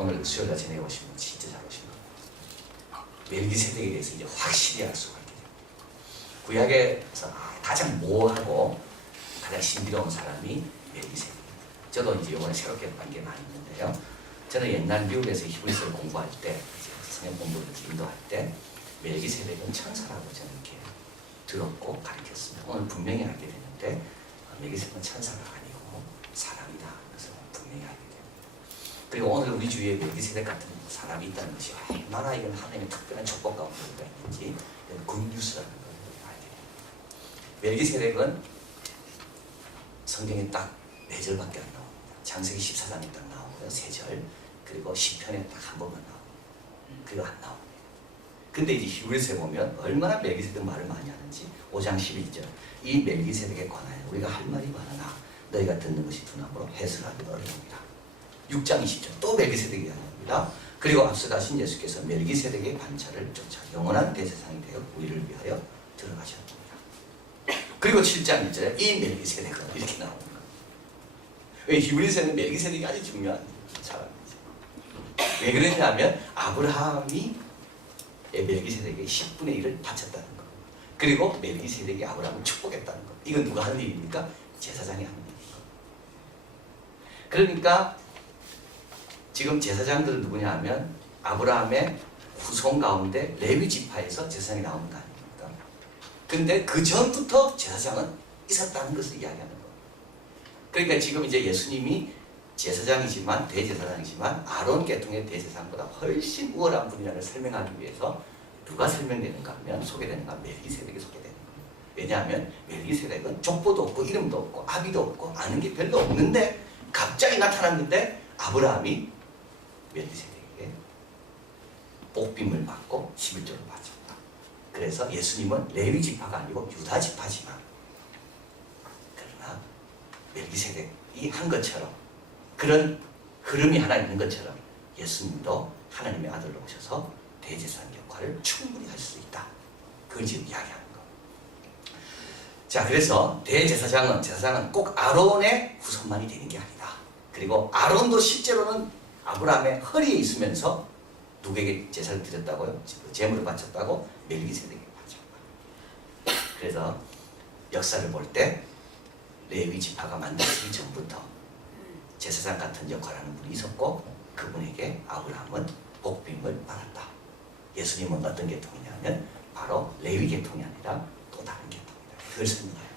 오늘 수요일날 전해 오신 분 진짜 잘 오신 겁니다. 멜기세덱에 대해서 이제 확실히 알 수가 있게 됩니다. 구약에서 가장 모호하고 가장 신비로운 사람이 멜기세덱입니다. 저도 이제 이번에 새롭게 한 게 많이 있는데요. 저는 옛날 미국에서 히브리서를 공부할 때, 성경 공부를 인도할 때 멜기세덱은 천사라고 저는 이렇게 들었고 가르쳤습니다. 오늘 분명히 알게 되는데 멜기세덱은 천사가 아니고 사람이다 하는 것을 분명히 알게 됩니다. 그리고 오늘 우리 주위에 멜기세덱 같은 사람이 있다는 것이 얼마나 이건 하나님의 특별한 축복 가운데 있는지 굿뉴스라는 걸 알게 됩니다. 멜기세덱은 성경에 딱 4절밖에 안 나옵니다. 창세기 14장에 딱 나오고요. 3절. 그리고 시편에 딱 한 번만 나옵니다. 그거 안 나옵니다. 근데 이제 히브리서에 보면 얼마나 멜기세덱 말을 많이 하는지 5장 11절. 이 멜기세덱에 관하여 우리가 할 말이 많으나 너희가 듣는 것이 두나무로 해설하기 어려웁니다. 6장 20절 또 멜기세덱이 이야기합니다. 그리고 앞서 가신 예수께서 멜기세덱의 반차를 쫓아 영원한 대제사장이 되어 우리를 위하여 들어가셨습니다. 그리고 7장 1절에 이 멜기세덱은 이렇게 나옵니다. 왜 히브리서에는 멜기세덱이 아주 중요한 사람이죠. 왜 그랬냐면 아브라함이 멜기세덱에게 10분의 1을 바쳤다는 거. 그리고 멜기세덱이 아브라함을 축복했다는 거. 이건 누가 하는 일입니까? 제사장이 하는 일입니다. 그러니까 지금 제사장들은 누구냐 하면 아브라함의 후손 가운데 레위 지파에서 제사장이 나오는 거 아닙니까? 근데 그 전부터 제사장은 있었다는 것을 이야기하는 거예요. 그러니까 지금 이제 예수님이 제사장이지만 대제사장이지만 아론 계통의 대제사장보다 훨씬 우월한 분이라는 걸 설명하기 위해서 누가 설명되는가 하면 소개되는가 멜기세덱이 소개되는 거예요. 왜냐하면 멜기세덱은 족보도 없고 이름도 없고 아비도 없고 아는 게 별로 없는데 갑자기 나타났는데 아브라함이 멜기세덱에게 복빔을 받고 11조를 바쳤다. 그래서 예수님은 레위 지파가 아니고 유다 지파지만 그러나 멜기세덱이 한 것처럼 그런 흐름이 하나 있는 것처럼 예수님도 하나님의 아들로 오셔서 대제사장 역할을 충분히 할 수 있다. 그걸 지금 이야기하는 거. 자, 그래서 제사장은 꼭 아론의 후손만이 되는 게 아니다. 그리고 아론도 실제로는 아브라함의 허리에 있으면서 누구에게 제사를 드렸다고요? 제물을 바쳤다고? 멜기세덱에게 바쳤다. 그래서 역사를 볼 때 레위 지파가 만들어지기 전부터 제사장 같은 역할을 하는 분이 있었고 그분에게 아브라함은 복빔을 받았다. 예수님은 어떤 계통이냐면 바로 레위 계통이 아니라 또 다른 계통이다. 그걸 설명해요.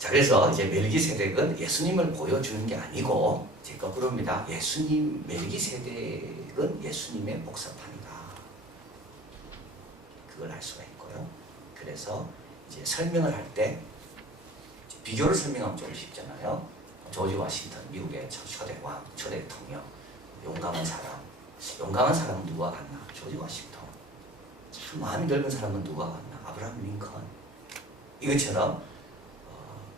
자, 그래서 이제 멜기세덱은 예수님을 보여주는 게 아니고 제 거꾸로입니다. 멜기세덱은 예수님의 복사판이다. 그걸 알 수가 있고요. 그래서 이제 설명을 할 때 비교를 설명하면 좀 쉽잖아요. 조지 워싱턴, 미국의 초대 왕, 초대 대통령, 용감한 사람. 용감한 사람은 누가 같나? 조지 워싱턴. 참 마음이 넓은 사람은 누가 같나? 아브라함 링컨. 이것처럼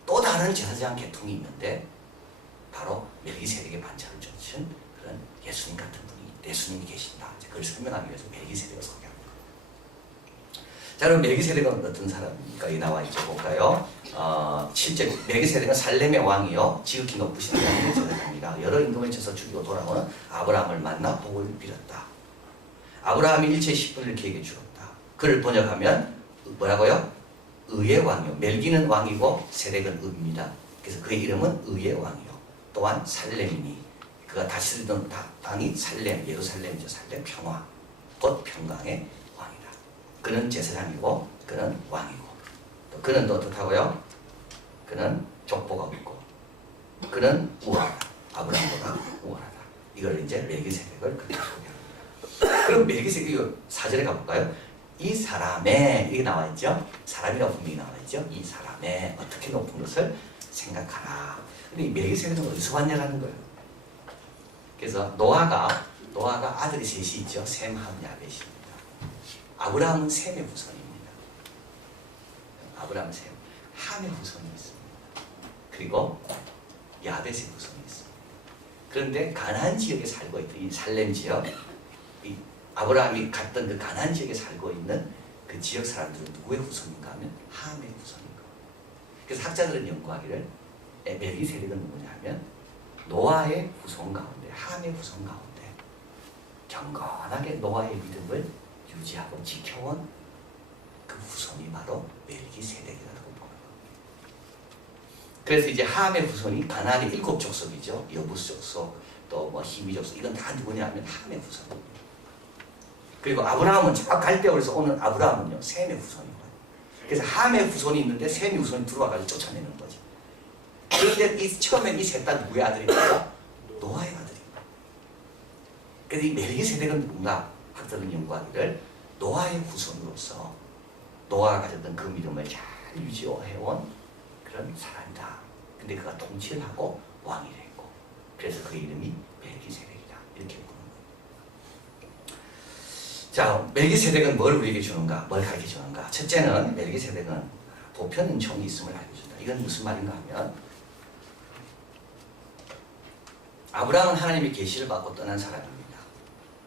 또 다른 제사장 계통이 있는데 바로 멜기세덱의 반차를 쫓은 그런 예수님 같은 분이 예수님이 계신다. 그걸 설명하기 위해서 멜기세덱을 소개합니다. 자, 그럼 멜기세덱은 어떤 사람입니까? 여기 나와 있죠. 볼까요? 7절 멜기세덱은 살렘의 왕이요 지극히 높으신 하나님의 제사장이라 여러 임금을 쳐서 죽이고 돌아오는 아브라함을 만나 복을 빌었다. 아브라함이 일체 10분을 그에게 주었다. 그를 번역하면 뭐라고요? 의의 왕이요. 멜기는 왕이고 세덱은 의입니다. 그래서 그의 이름은 의의 왕이요. 또한 살렘이니 그가 다스리던 땅이 살렘, 예루살렘이죠. 살렘 평화, 곧 평강의 왕이다. 그는 제사장이고 그는 왕이고 또 그는 또 어떻다고요? 그는 족보가 없고 그는 우월하다. 아브라함보다 우월하다. 이걸 이제 멜기세덱을 그렇게 소개합니다. 그럼 멜기세덱 4절에 가볼까요? 이 사람의 이게 나와 있죠. 사람이라고 분명히 나와 있죠. 이 사람의 어떻게 높은 것을 생각하라. 근데 이 멜기세덱은 어디서 왔냐라는 거예요. 그래서 노아가 아들이 셋이 있죠. 셈, 함, 야벳입니다. 아브라함은 셈의 후손입니다. 아브라함은 셈, 함의 후손이 있습니다. 그리고 야벳의 후손이 있습니다. 그런데 가나안 지역에 살고 있던 이 살렘 지역, 이 아브라함이 갔던 그 가나안 지역에 살고 있는 그 지역 사람들은 누구의 후손인가 하면 함의 후손인가. 그래서 학자들은 연구하기를 멜기세덱은 누구냐 하면 노아의 후손 가운데 함의 후손 가운데 경건하게 노아의 믿음을 유지하고 지켜온 그 후손이 바로 멜기세덱이라고 보는 겁니다. 그래서 이제 함의 후손이 가나안의 7 족속이죠. 여부스 족속, 또 뭐 히미 족속, 이건 다 누구냐면 함의 후손입니다. 그리고 아브라함은 저 갈대올에서 오는 아브라함은요 셈의 후손이고요. 그래서 함의 후손이 있는데 셈의 후손이 들어와가지고 쫓아내는 거죠. 그런데 처음엔 이 셋 다 누구의 아들입니까? 노아의 아들입니다. 그래서 이 멜기세덱은 누군가? 학자들은 연구하기를 노아의 후손으로서 노아가 가졌던 그 믿음을 잘 유지해온 그런 사람이다. 근데 그가 통치를 하고 왕이 됐고, 그래서 그 이름이 멜기세덱이다. 이렇게 부르는 거예요. 자, 멜기세덱은 뭘 우리에게 주는가? 뭘 가르쳐 주는가? 첫째는 멜기세덱은 보편 은총이 있음을 알려준다. 이건 무슨 말인가 하면 아브라함은 하나님의 계시를 받고 떠난 사람입니다.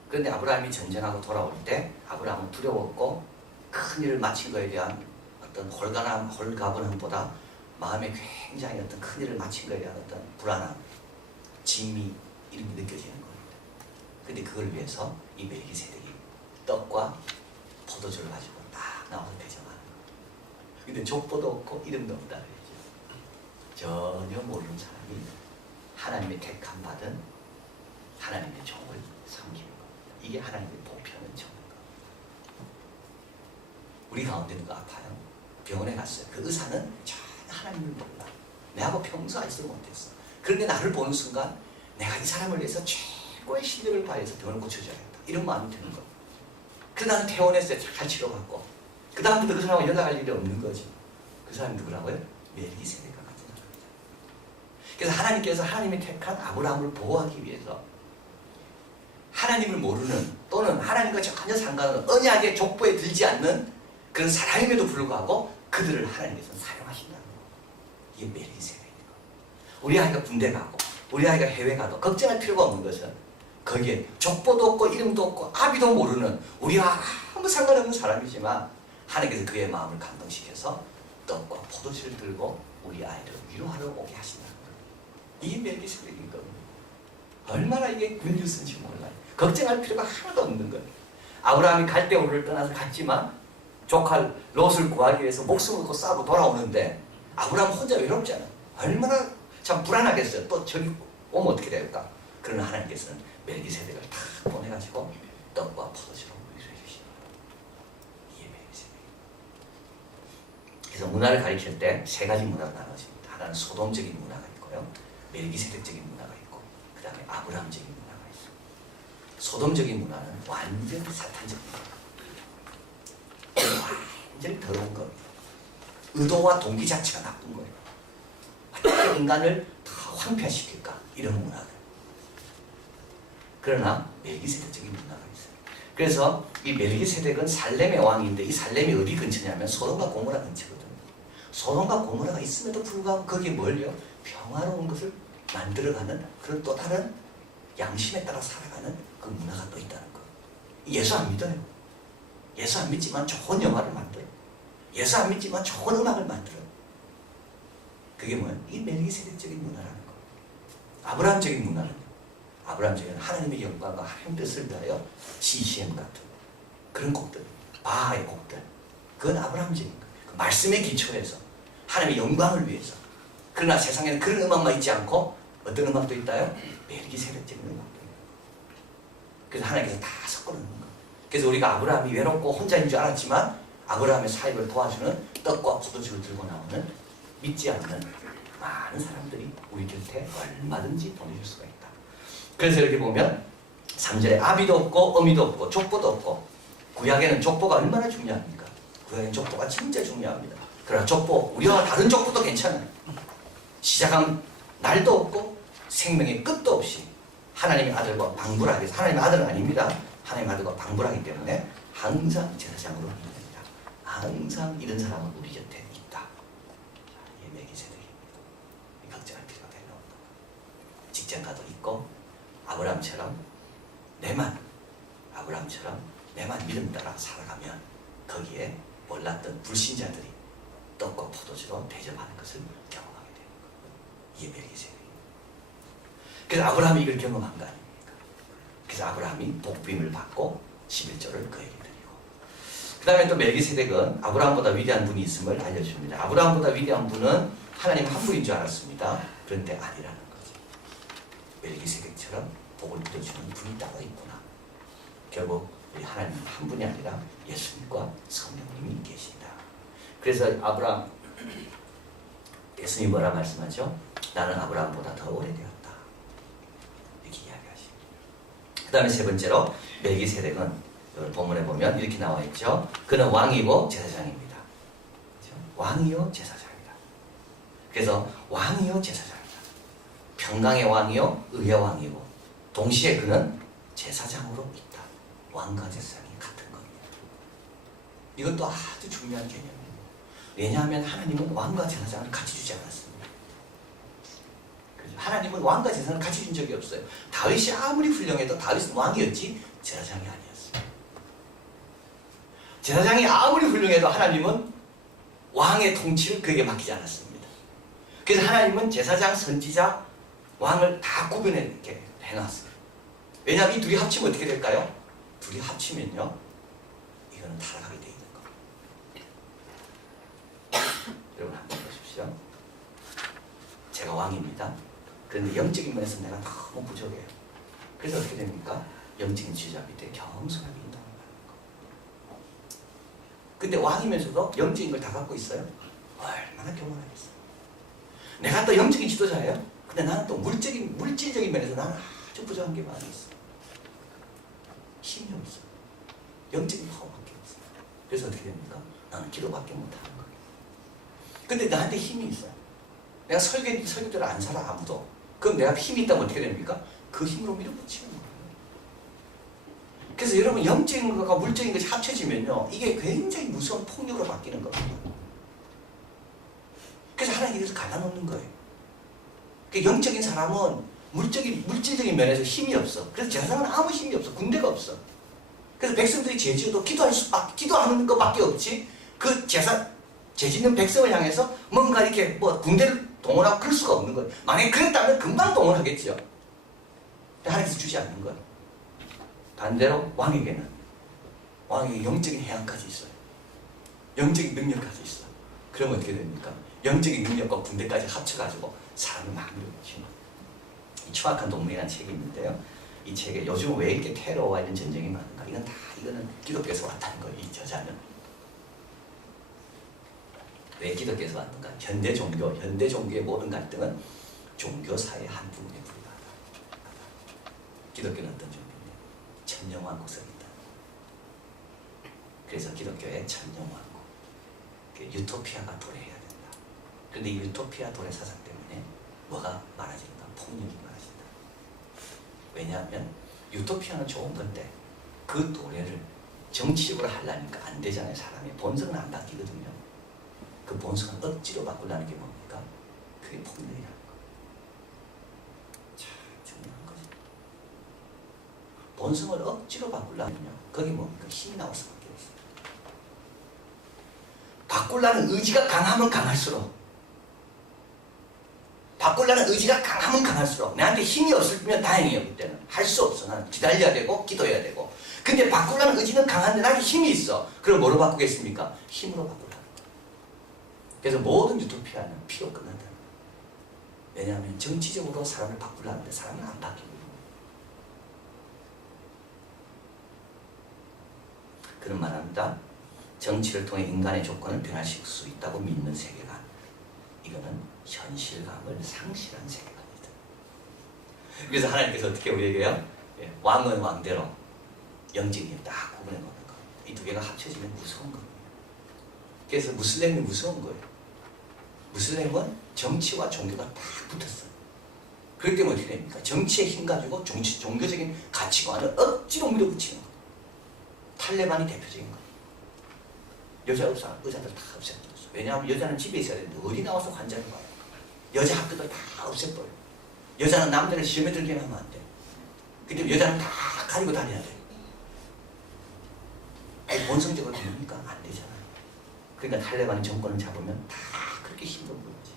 그런데 아브라함이 전쟁하고 돌아올 때 아브라함은 두려웠고 큰 일을 마친 것에 대한 어떤 홀가분함보다 마음에 굉장히 어떤 큰 일을 마친 것에 대한 어떤 불안함, 짐이 이런 게 느껴지는 겁니다. 그런데 그걸 위해서 이 멜기세덱이 떡과 포도주를 가지고 딱 나와서 대접하는 거예요. 근데 족보도 없고 이름도 없다 그랬죠. 전혀 모르는 사람이 하나님의 택함 받은 하나님의 종을 섬기는 겁니다. 이게 하나님의 보편은 종인 겁니다. 우리 가운데 누가 아파요? 병원에 갔어요. 그 의사는 전혀 하나님을 몰라. 내하고 평소 알지도 못했어. 그런데 나를 보는 순간 내가 이 사람을 위해서 최고의 실력을 발휘해서 병을 고쳐줘야겠다. 이런 마음이 드는 겁니다. 그래서 나는 퇴원했어요. 잘 치료받고. 그 다음부터 그 사람하고 연락할 일이 없는 거지. 그 사람이 누구라고요? 멜기세덱과 같은 사람이죠. 그래서 하나님께서 하나님이 택한 아브라함을 보호하기 위해서 하나님을 모르는 또는 하나님과 전혀 상관없는 언약의 족보에 들지 않는 그런 사람임에도 불구하고 그들을 하나님께서 사용하신다는 거. 이게 멜기세덱입니다. 우리 아이가 군대 가고 우리 아이가 해외 가도 걱정할 필요가 없는 것은 거기에 족보도 없고 이름도 없고 아비도 모르는 우리와 아무 상관없는 사람이지만 하나님께서 그의 마음을 감동시켜서 떡과 포도주를 들고 우리 아이를 위로하러 오게 하신다는 거예요. 이게 멜기세덱인 겁니다. 얼마나 이게 굿뉴스인지 몰라요. 걱정할 필요가 하나도 없는 거예요. 아브라함이 갈대우를 떠나서 갔지만 조카 롯을 구하기 위해서 목숨을 걸고 싸고 돌아오는데 아브라함 혼자 외롭잖아요. 얼마나 참 불안하겠어요. 또 저기 오면 어떻게 될까? 그러나 하나님께서는 멜기세덱을 다 보내가지고 떡과 포도주로 위로해 주시는 거예요. 이게 멜기세덱. 그래서 문화를 가리킬 때 3가지 문화가 나눠집니다. 하나는 소돔적인 문화가 있고요, 멜기세덱적인 문화가 있고, 그 다음에 아브라함적인 문화가 있어요. 소돔적인 문화는 완전히 사탄적 문화예요. 완전히 더러운 겁니다. 의도와 동기 자체가 나쁜 거예요. 어떻게 인간을 더 황폐화시킬까? 이런 문화들. 그러나 멜기세덱적인 문화가 있어요. 그래서 이 멜기세덱은 살렘의 왕인데 이 살렘이 어디 근처냐면 소돔과 고모라 근처거든요. 소돔과 고모라가 있음에도 불구하고 거기에 뭘요? 평화로운 것을 만들어가는 그런 또 다른 양심에 따라 살아가는 그 문화가 또 있다는 거예요. 예수 안 믿어요. 예수 안 믿지만 좋은 영화를 만들어요. 예수 안 믿지만 좋은 음악을 만들어요. 그게 뭐예요? 이 멜기세덱적인 문화라는 거예요. 아브라함적인 문화는 아브라함적인 하나님의 영광과 하나님의 뜻을 위하여 CCM 같은 그런 곡들, 바하의 곡들, 그건 아브라함적인 거예요. 그 말씀의 기초에서 하나님의 영광을 위해서. 그러나 세상에는 그런 음악만 있지 않고 어떤 음악도 있다요? 멜기세덱적인 음악도 있는 거예요. 그래서 하나님께서 다 섞어놓는 거예요. 그래서 우리가 아브라함이 외롭고 혼자인 줄 알았지만 아브라함의 사역을 도와주는 떡과 포도주를 들고 나오는 믿지 않는 많은 사람들이 우리 곁에 얼마든지 보내줄 수가 있다. 그래서 이렇게 보면 3절에 아비도 없고 어미도 없고 족보도 없고, 구약에는 족보가 얼마나 중요합니까? 구약에는 족보가 진짜 중요합니다. 그러나 족보, 우리와 다른 족보도 괜찮아요. 시작한 날도 없고 생명의 끝도 없이 하나님의 아들과 방불하기 위해서, 하나님의 아들은 아닙니다. 하나님의 아들과 방불하기 때문에 항상 제사장으로 믿습니다. 항상 이런 사람은 우리 곁에 있다. 이게 멜기세덱입니다. 걱정할 필요가 별로 없는 거예요. 직장 가도 있고 아브라함처럼 내만 믿음 따라 살아가면 거기에 몰랐던 불신자들이 떡과 포도주로 대접하는 것을 경험하게 되는 거예요. 이게 멜기세덱입니다. 그래서 아브라함이 이걸 경험한 거 아닙니까? 그래서 아브라함이 복빔을 받고 11조를 그에게 드리고, 그 다음에 또 멜기세덱은 아브라함보다 위대한 분이 있음을 알려줍니다. 아브라함보다 위대한 분은 하나님 한 분인 줄 알았습니다. 그런데 아니라는 거죠. 멜기세덱처럼 복을 들어주는 분이 따로 있구나. 결국 우리 하나님 한 분이 아니라 예수님과 성령님이 계신다. 그래서 예수님이 뭐라 말씀하죠? 나는 아브라함보다 더 오래되었다. 이렇게 이야기하십니다. 그 다음에 세 번째로 멜기세덱은 본문에 보면 이렇게 나와 있죠. 그는 왕이고 제사장입니다. 그렇죠? 왕이요 제사장이다. 그래서 왕이요 제사장이다. 평강의 왕이요 의의 왕이고 동시에 그는 제사장으로 있다. 왕과 제사장이 같은 겁니다. 이것도 아주 중요한 개념입니다. 왜냐하면 하나님은 왕과 제사장을 같이 주지 않았습니다. 그렇죠? 하나님은 왕과 제사장을 같이 준 적이 없어요. 다윗이 아무리 훌륭해도 다윗은 왕이었지 제사장이 아니었어요. 제사장이 아무리 훌륭해도 하나님은 왕의 통치를 그에게 맡기지 않았습니다. 그래서 하나님은 제사장, 선지자, 왕을 다 구분해 이렇게 해놨어요. 왜냐하면 이 둘이 합치면 어떻게 될까요? 둘이 합치면요, 이거는 타락하게 돼 있는 거예요. 여러분 한번 보십시오. 제가 왕입니다. 그런데 영적인 면에서 내가 너무 부족해요. 그래서 어떻게 됩니까? 영적인 지휘자 밑에 겸손하게 인도하는 거예요. 근데 왕이면서도 영적인 걸 다 갖고 있어요. 얼마나 교만하겠어요. 내가 또 영적인 지도자예요. 근데 나는 또 물질적인 면에서 나는 아주 부족한 게 많이 있어. 힘이 없어. 영적인 파워밖에 없어. 그래서 어떻게 됩니까? 나는 기도밖에 못하는 거예요. 근데 나한테 힘이 있어요. 내가 설교대로 안 살아 아무도. 그럼 내가 힘이 있다면 어떻게 됩니까? 그 힘으로 밀어붙이는 거예요. 그래서 여러분 영적인 것과 물적인 것이 합쳐지면요, 이게 굉장히 무서운 폭력으로 바뀌는 겁니다. 그래서 하나님 이것을 갈라놓는 거예요. 영적인 사람은 물질적인 면에서 힘이 없어. 그래서 제사장은 아무 힘이 없어. 군대가 없어. 그래서 백성들이 죄지어도 기도하는 것밖에 없지, 그 죄짓는 백성을 향해서 뭔가 이렇게 군대를 동원하고 그럴 수가 없는 거예요. 만약에 그랬다면 금방 동원하겠죠. 근데 하나님께서 주지 않는 거예요. 반대로 왕에게는 영적인 해안까지 있어요. 영적인 능력까지 있어요. 그러면 어떻게 됩니까? 영적인 능력과 군대까지 합쳐가지고 사람을 막 밀어붙이는 이 추악한 동물이라는 책이 있는데요. 이 책에 요즘 왜 이렇게 테러와 이런 전쟁이 많은가? 이거는 기독교에서 왔다는 거예요. 이 저자는. 왜 기독교에서 왔는가? 현대 종교의 모든 갈등은 종교사의 한 부분에 불과하다. 기독교는 어떤 종교입니까? 천년왕국설이다. 그래서 기독교의 천년왕국, 유토피아가 도래해야 된다. 그런데 이 유토피아 도래 사상 때문에 뭐가 많아진다? 폭력이 많아진다. 왜냐하면 유토피아는 좋은 건데 그 도래를 정치적으로 하려니까 안 되잖아요. 사람이 본성은 안 바뀌거든요. 그 본성은 억지로 바꾸려는 게 뭡니까? 그게 폭력이라는 거. 참 중요한 거죠. 본성을 억지로 바꾸려면요, 거기 뭡니까? 힘이 나올 수밖에 없어요. 바꾸려는 의지가 강하면 강할수록, 내한테 힘이 없으면 다행이에요. 그때는 할 수 없어. 나는 기다려야 되고 기도해야 되고. 근데 바꾸려는 의지는 강한데 나한테 힘이 있어. 그럼 뭐로 바꾸겠습니까? 힘으로 바꾸려는 거예요. 그래서 모든 유토피아는 피로 끝난다는 거예요. 왜냐하면 정치적으로 사람을 바꾸려는데 사람은 안 바뀌고, 그런 말합니다. 정치를 통해 인간의 조건을 변화시킬 수 있다고 믿는 세계관, 이거는 현실감을 상실한 세계관이다. 그래서 하나님께서 어떻게 우리에게요? 왕은 왕대로, 영적인 딱 구분해 놓는 겁니다. 이 두 개가 합쳐지면 무서운 겁니다. 그래서 무슬림이 무서운 거예요. 무슬림은 정치와 종교가 딱 붙었어요. 그렇기 때문에 어떻게 됩니까? 정치의 힘 가지고 종교적인 가치관을 억지로 밀어붙이는 거예요. 탈레반이 대표적인 거예요. 의자들 다 없애버렸어. 왜냐하면 여자는 집에 있어야 되는데 어디 나와서 환자를 봐요. 여자 학교들 다 없애버려요. 여자는 남자를 시험에 들게 하면 안 돼. 근데 여자는 다 가리고 다녀야 돼. 본성적으로 됩니까? 안 되잖아요. 그러니까 탈레반이 정권을 잡으면 다 그렇게 힘들어 보이지.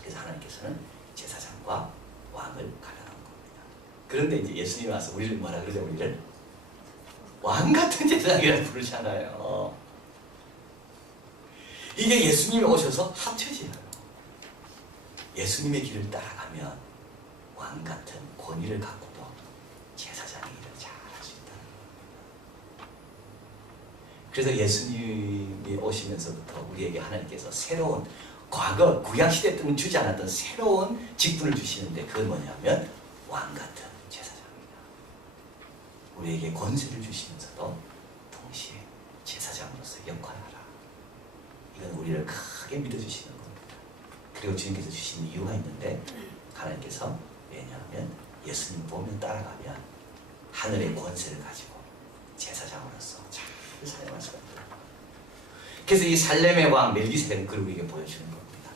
그래서 하나님께서는 제사장과 왕을 갈라놓은 겁니다. 그런데 이제 예수님이 와서 우리를 뭐라 그러죠? 우리를 왕 같은 제사장이라고 부르잖아요. 이게 예수님이 오셔서 합쳐져요. 예수님의 길을 따라가면 왕 같은 권위를 갖고도 제사장의 일을 잘 할 수 있다는 거예요. 그래서 예수님이 오시면서부터 우리에게 하나님께서 새로운 과거 구약시대 때는 주지 않았던 새로운 직분을 주시는데 그건 뭐냐면 왕 같은 제사장입니다. 우리에게 권세를 주시면서도 동시에 제사장으로서 역할하라. 이건 우리를 크게 믿어주시는 겁니다. 그리고 주님께서 주신 이유가 있는데 하나님께서 왜냐하면 예수님 보면 따라가면 하늘의 권세를 가지고 제사장으로서 잘 사용할 수가 있다. 그래서 이 살렘의 왕 멜기세덱은 그걸 우리에게 보여주는 겁니다.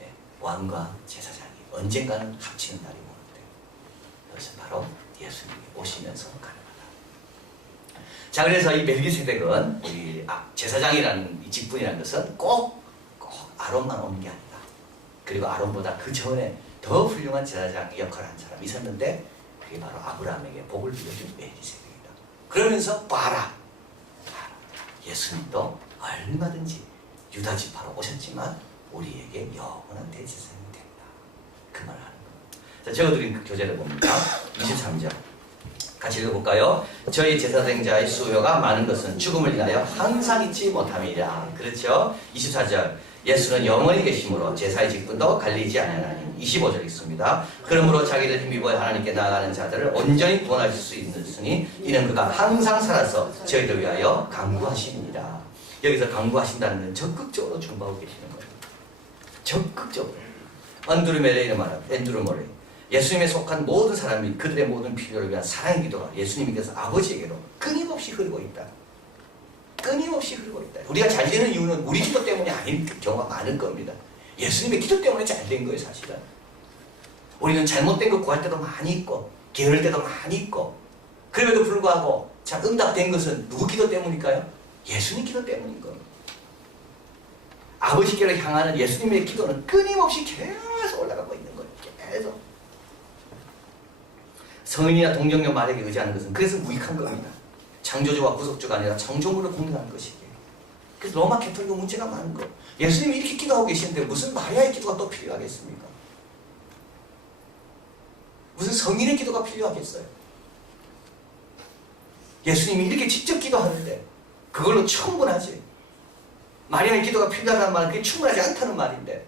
예, 왕과 제사장이 언젠가는 합치는 날이 오는데 그것은 바로 예수님이 오시면서 가능하다. 자, 그래서 이 멜기세덱은 우리 제사장이라는 이 직분이라는 것은 꼭 아론만 오는 게 아니다. 그리고 아론보다 그 전에 더 훌륭한 제사장 역할을 한 사람이 있었는데 그게 바로 아브라함에게 복을 빌려준 멜기세덱이다. 그러면서 봐라. 예수님도 얼마든지 유다 지파로 오셨지만 우리에게 영원한 대제사장이 된다. 그 말을 하는 겁니다. 자, 적어드린 그 교재를 봅니다. 23절 같이 읽어볼까요? 저희 제사장자의 수요가 많은 것은 죽음을 인하여 항상 잊지 못함이라. 그렇죠? 24절 예수는 영원히 계심으로 제사의 직분도 갈리지 않으나니. 25절 있습니다. 그러므로 자기를 힘입어 하나님께 나아가는 자들을 온전히 구원하실 수 있으니 이는 그가 항상 살아서 저희를 위하여 강구하십니다. 여기서 강구하신다는 건 적극적으로 중보하고 계시는 거예요. 적극적으로. 안드루메레이를 말합니다. 앤드루모레. 예수님에 속한 모든 사람이 그들의 모든 필요를 위한 사랑의 기도가 예수님께서 아버지에게로 끊임없이 흐르고 있다. 끊임없이 흐르고 있다. 우리가 잘 되는 이유는 우리 기도 때문이 아닌 경우가 많을 겁니다. 예수님의 기도 때문에 잘 된 거예요, 사실은. 우리는 잘못된 거 구할 때도 많이 있고 게으를 때도 많이 있고 그럼에도 불구하고 잘 응답된 것은 누구 기도 때문일까요? 예수님 기도 때문인 겁니다. 아버지께로 향하는 예수님의 기도는 끊임없이 계속 올라가고 있는 거예요. 계속. 성인이나 동정녀 말에게 의지하는 것은 그래서 무익한 겁니다. 창조주와 구속주가 아니라 창조물을 공격하는 것이기에. 그래서 로마 캐톨릭 문제가 많은 거. 예수님이 이렇게 기도하고 계시는데 무슨 마리아의 기도가 또 필요하겠습니까? 무슨 성인의 기도가 필요하겠어요? 예수님이 이렇게 직접 기도하는데 그걸로 충분하지. 마리아의 기도가 필요하다는 말은 그게 충분하지 않다는 말인데.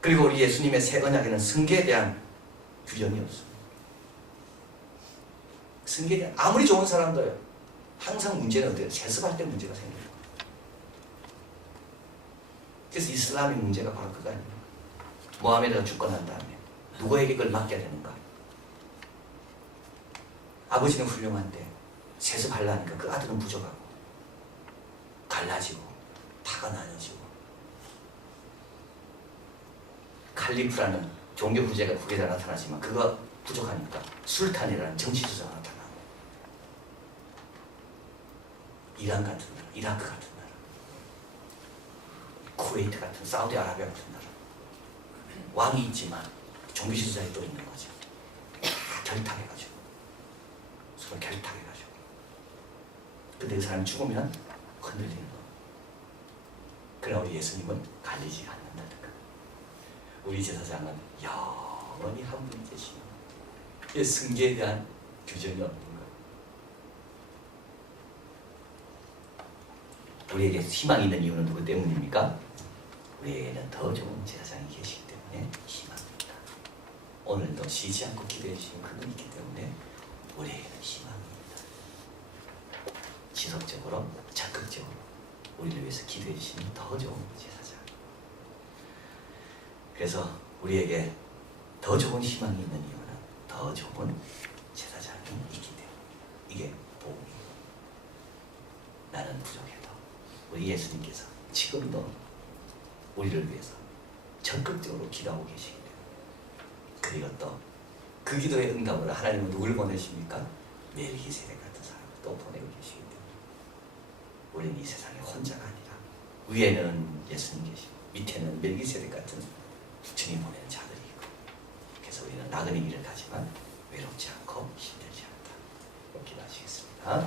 그리고 우리 예수님의 새 언약에는 승계에 대한 규정이 없습니다. 승계에 대한 아무리 좋은 사람도요. 항상 문제는 어때요? 세습할 때 문제가 생겨요. 그래서 이슬람의 문제가 바로 그거 아닙니까? 모하메드가 죽고 난 다음에 누구에게 그걸 맡겨야 되는가? 아버지는 훌륭한데 세습하려니까 그 아들은 부족하고 갈라지고 파가 나눠지고 칼리프라는 종교 후계자가 나타나지만 그거 부족하니까 술탄이라는 정치주자가 나타나고 이란 같은 나라, 이라크 같은 나라, 쿠웨이트 같은 사우디아라비아 같은 나라 왕이 있지만 종교 지도자들이 또 있는 거죠. 결탁해가지고 서로 결탁해가지고 근데 그 사람이 죽으면 흔들리는 거. 그러나 우리 예수님은 갈리지 않는다는 거. 우리 제사장은 영원히 한 분이 계시는 이 승계에 대한 규정이 없는 거. 우리에게 희망이 있는 이유는 누구 때문입니까? 우리에게는 더 좋은 제사장이 계시기 때문에 희망입니다. 오늘도 쉬지 않고 기도해 주신 그분이 있기 때문에 우리에게는 희망입니다. 지속적으로 적극적으로 우리를 위해서 기도해 주시는 더 좋은 제사장. 그래서 우리에게 더 좋은 희망이 있는 이유는 더 좋은 제사장이 있기 때문에 이게 복음이에요. 나는 부족해도 우리 예수님께서 지금도 우리를 위해서 적극적으로 기도하고 계시기 때문에 그리고 또 그 기도의 응답으로 하나님은 누굴 보내십니까? 멜기세덱 같은 사람을 또 보내고 계시기 때문에 우리는 이 세상에 혼자가 아니라 위에는 예수님 계시고 밑에는 멜기세덱 같은 주님 보내는 자들이 있고 나그네 길을 가지만 외롭지 않고 힘들지 않다. 이렇게 마치겠습니다.